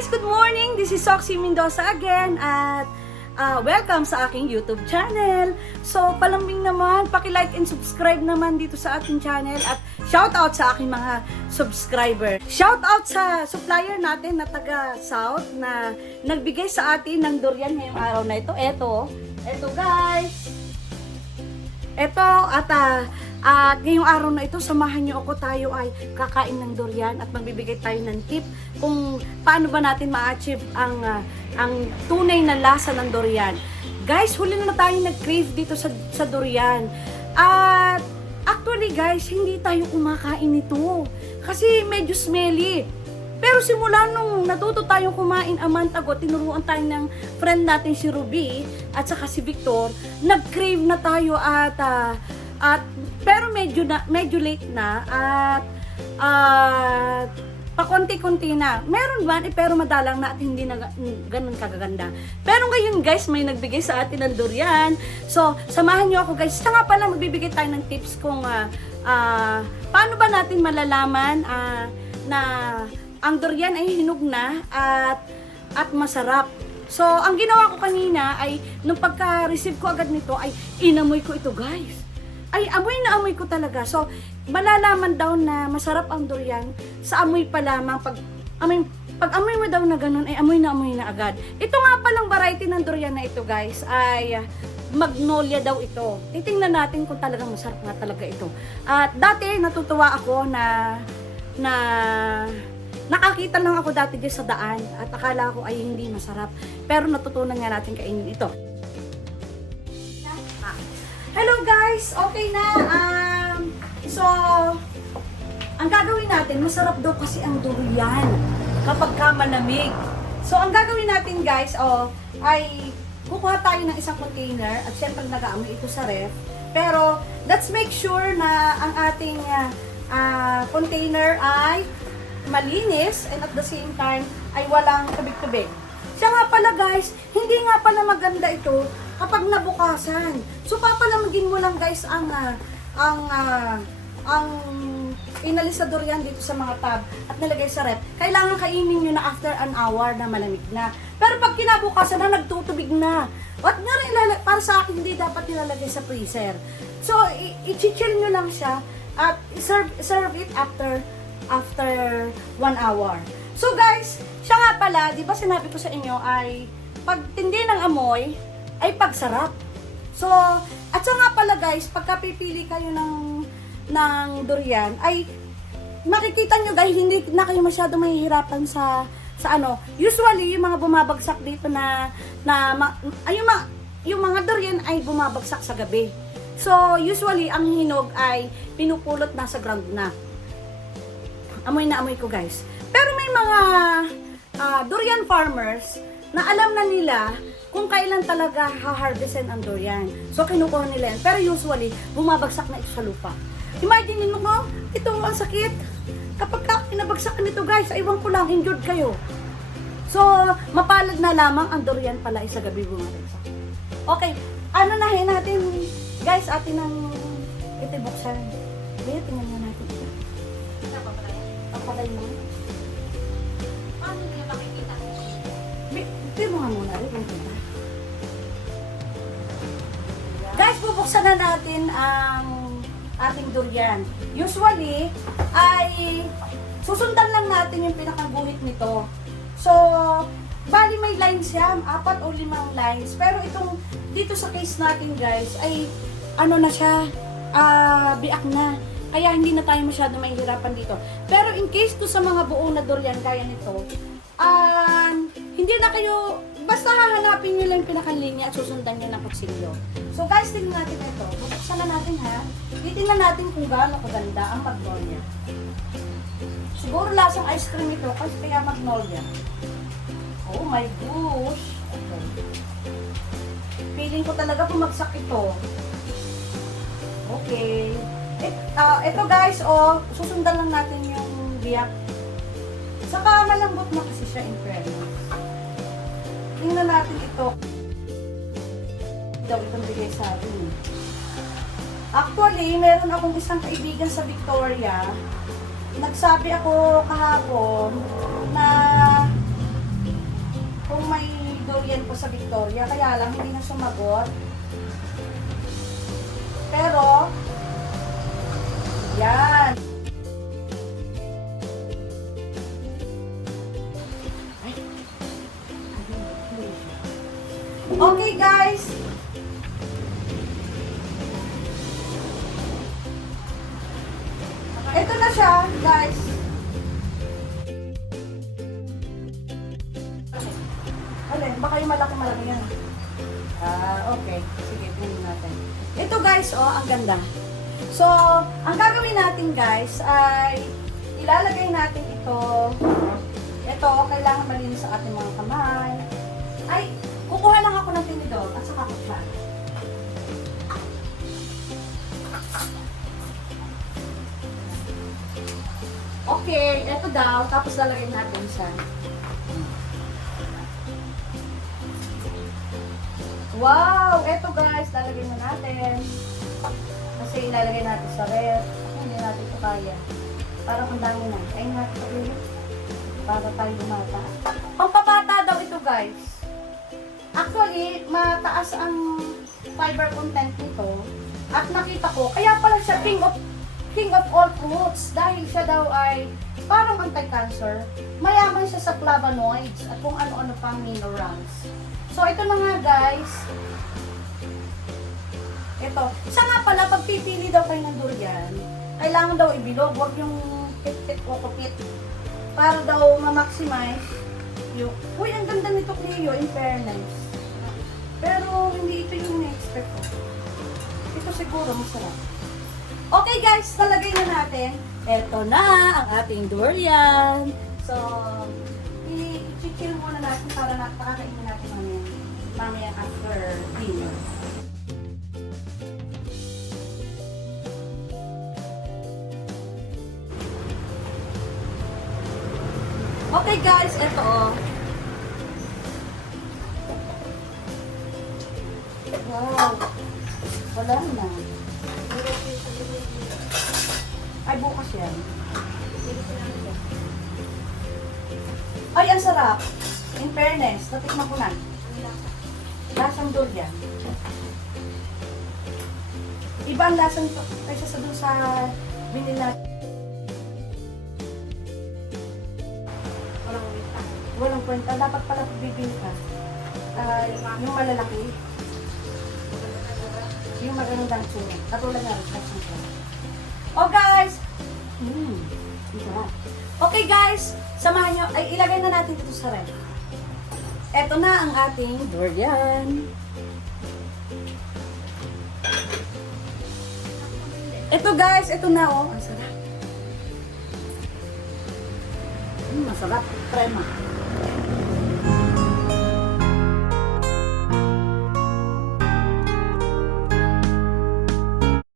guys! Good morning! This is Soxy Mendoza again at welcome sa aking YouTube channel. So, palambing naman, paki-like and subscribe naman dito sa ating channel at shout out sa aking mga subscriber. Shout out sa supplier natin na taga South na nagbigay sa atin ng durian ngayong araw na ito. Ito guys! Ito at ngayong araw na ito, samahan niyo ako, tayo ay kakain ng durian at magbibigay tayo ng tip kung paano ba natin ma-achieve ang tunay na lasa ng durian. Guys, huli na tayo nag-crave dito sa durian. At actually guys, hindi tayo kumakain nito kasi medyo smelly. Pero simula nung natuto tayong kumain a month ago, tinuruan tayo ng friend natin si Ruby at saka si Victor, nag-crave na tayo at pero medyo late na at pakonti-konti na. Meron man pero madalang na at hindi na ganun kagaganda. Pero ngayon guys, may nagbigay sa atin ng durian. So, samahan niyo ako guys. Sa nga pala, magbibigay tayo ng tips kung paano ba natin malalaman na ang durian ay hinog na at masarap. So, ang ginawa ko kanina ay nung pagka-receive ko agad nito ay inamoy ko ito guys. Ay, amoy na amoy ko talaga. So, malalaman daw na masarap ang durian sa amoy pa lamang. Pag amoy mo daw na ganun, ay amoy na agad. Ito nga palang variety ng durian na ito, guys, ay magnolia daw ito. Titingnan natin kung talagang masarap nga talaga ito. At dati, natutuwa ako na nakakita lang ako dati dyan sa daan at akala ko ay hindi masarap. Pero natutunan nga natin kainin ito. Hello guys! Okay na. So, ang gagawin natin, masarap daw kasi ang durian kapag malamig. So, ang gagawin natin guys, ay kukuha tayo ng isang container at syempre nag-aamoy ito sa ref. Pero, let's make sure na ang ating container ay malinis and at the same time ay walang tubig-tubig. Siya nga pala guys, hindi nga pala maganda ito kapag nabukasan. So papalamigin mo lang guys ang inalis sa durian dito sa mga tab at nilagay sa ref. Kailangan kainin nyo na after an hour na malamig na. Pero pag kinabukasan na, nagtutubig na. At nga rin, para sa akin, hindi dapat nilalagay sa freezer. So, i-chill nyo lang siya at serve it after 1 hour. So guys, siya nga pala, di ba sinabi ko sa inyo ay pag tindi ng amoy, ay pagsarap. So, at sa nga pala guys, pagka pipili kayo ng durian, ay makikita nyo guys, hindi na kayo masyado mahihirapan sa ano. Usually, yung mga bumabagsak dito yung mga durian ay bumabagsak sa gabi. So, usually, ang hinog ay pinupulot na sa ground na. Amoy na amoy ko guys. Pero may mga durian farmers na alam na nila kung kailan talaga ha-harvestin ang durian. So, kinukuha nila yan. Pero usually, bumabagsak na ito sa lupa. Imagine mo, ito ang sakit. Kapag pinabagsakan nito guys, aywan ko lang, injured kayo. So, mapalad na lamang ang durian pala sa gabi bumabagsak. Okay, ano nahin natin, guys, atin ang itibuksan. Kaya, tingnan mo natin ito. Papatay mo. Paano niya makikita? Ito mo nga muna rin. Guys, bubuksan na natin ang ating durian. Usually, ay susundan lang natin yung pinakaguhit nito. So, bali may lines yan, 4 o 5 lines. Pero itong, dito sa case natin guys, ay ano na siya, biak na. Kaya hindi na tayo masyado mahihirapan dito. Pero in case to sa mga buong na durian kaya nito, hindi na kayo, basta hahanapin nyo lang pinakalinya at susundan nyo ng kutsilyo. So guys, tingnan natin ito. Buksan na natin ha. Titingnan natin kung gaano kaganda ang magnolia. Siguro lasang ice cream ito kasi kaya magnolia. Oh my gosh. Okay. Feeling ko talaga bumagsak ito. Okay. Ito guys, susundan lang natin yung biyak. Saka malambot na kasi siya in fairness. Tingnan natin ito. Daw itong bigay sa atin. Actually, meron akong isang kaibigan sa Victoria. Nagsabi ako kahapon na sa Victoria, kaya lang hindi na sumagot. Pero, yan. Okay guys. Ito na siya, guys. Alin, baka yung malaki-malaki yan. Okay. Sige, tingnan natin. Ito guys, ang ganda. So, ang gagawin natin guys ay ilalagay natin ito. Ito, kailangan malinis sa ating mga kamay. Ay, kukuha lang ako ng tinidor at saka kutsara. Okay, ito daw. Tapos lalagay natin siya. Wow! Ito guys, lalagay na natin. Kasi ilalagay natin sa ref. Hindi natin ito kaya. Parang ang dami na. Ayun natin ito ulit. Para tayo bumata. Pampabata daw ito guys. Actually, mataas ang fiber content nito. At nakita ko, kaya pala siya king of all fruits. Dahil siya daw ay parang anti-cancer. Mayaman siya sa flavonoids at kung ano-ano pang minerals. So, ito na nga guys. Ito. Siya nga pala, pag pipili daw kayo ng durian, kailangan daw ibilog. Huwag yung pit-pit o kupit. Para daw ma-maximize yung... Uy, ang ganda nito, Cleo, in fairness. Pero, hindi ito yung na-expect ko. Ito siguro, masarap. Okay guys, talagay na natin. Ito na ang ating durian. So, i-chill muna natin para pakakainin natin mamaya after dinner. Okay guys, ito Wow. Wala na. Ay, bukas yan. Ay, ang sarap. In fairness, natikman ko na. Lasang durian. Iba ang lasang ito kaysa sa dun sa binili natin. Walang kwenta. Dapat pala bibili ka. Yung malalaki. Yung magandang tsura. Katulad na rin. Oh guys! Okay guys, samahan nyo. Ay, ilagay na natin ito sa ref. Ito na ang ating durian. Ito guys, ito na Ang sarap. Masarap. Crema.